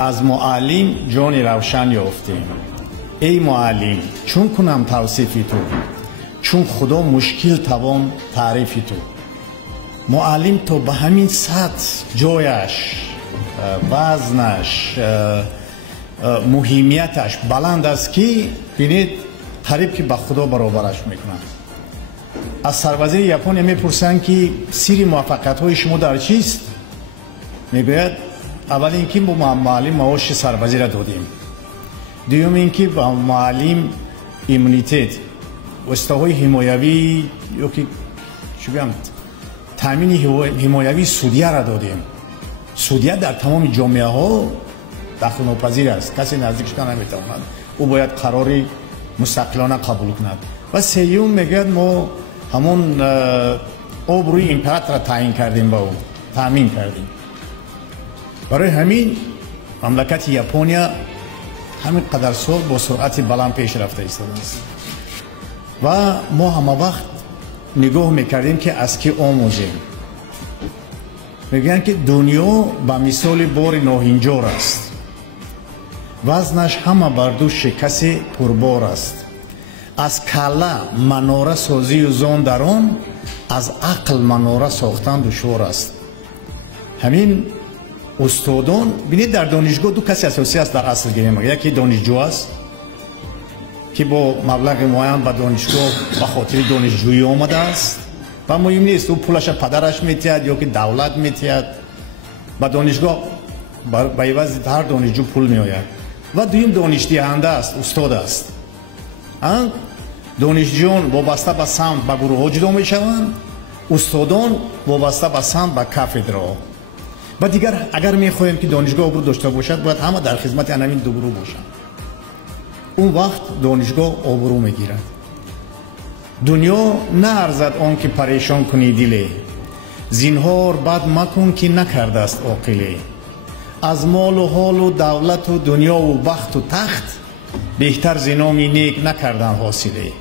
از معلم جان روشن یافتیم. ای معلم چون کنم توصیفی تو، چون خدا مشکل توان تعریفی تو. معلم تو به همین سطح جایش، وزنش، مهمیتش بلند است که بینید قریب که به خدا برابرش میکنند. از سربازی ژاپن میپرسند که سر موفقیت های شما در چیست؟ میگوید اول اینکه با معلم معاش سربازی را دادیم، دوم اینکه با معلم ایمونیتت وسطه‌های حمایوی یا که چی بگم تامین حمایوی سودیه را دادیم. سودیه در تمام جامعه ها دخل ناپذیر است، کسی نزدیکش نمیتواند، او باید قراری مستقلانه قبول کند. و سوم میگه ما همون آبروی امپراتور را تعیین کردیم، با او تامین کردیم. برای همین مملکت ژاپنیا همین قدر سال با سرعت بلند پیش رفته است و ما همه وقت نگاه میکردیم که از کی آموزیم. میگن که دنیا به مثال بار ناهنجار است، وزنش همه بر دو شکست پربار است. از کله مناره سازی و زان در آن، از عقل مناره ساختن دشوار است. همین استادان ببینید در دانشگاه دو کسی اساسی است در اصل گیری. یکی دانشجو است که با مبلغ معین به دانشگاه به خاطر دانشجویی آمده است و مهم نیست او پولش پدرش میتید یا که دولت میتید. به دانشگاه به عوض هر دانشجو پول میآید. و دویم دانش دهنده است، استاد است. دانشجویان وابسته به سمت به گروه ها جدا میشوند، استادان وابسته به سمت به کافدرا. و دیگر اگر میخواهیم که دانشگاه آبرو داشته باشد باید همه در خدمت همین دو گروه باشند. اون وقت دانشگاه آبرو میگیرد. دنیا نه ارزد آن که پریشان کنی دلی، زینهار بد مکن که نکرده است عاقلی. از مال و حال و دولت و دنیا و بخت و تخت، بهتر ز نام نیک نکردن حاصله.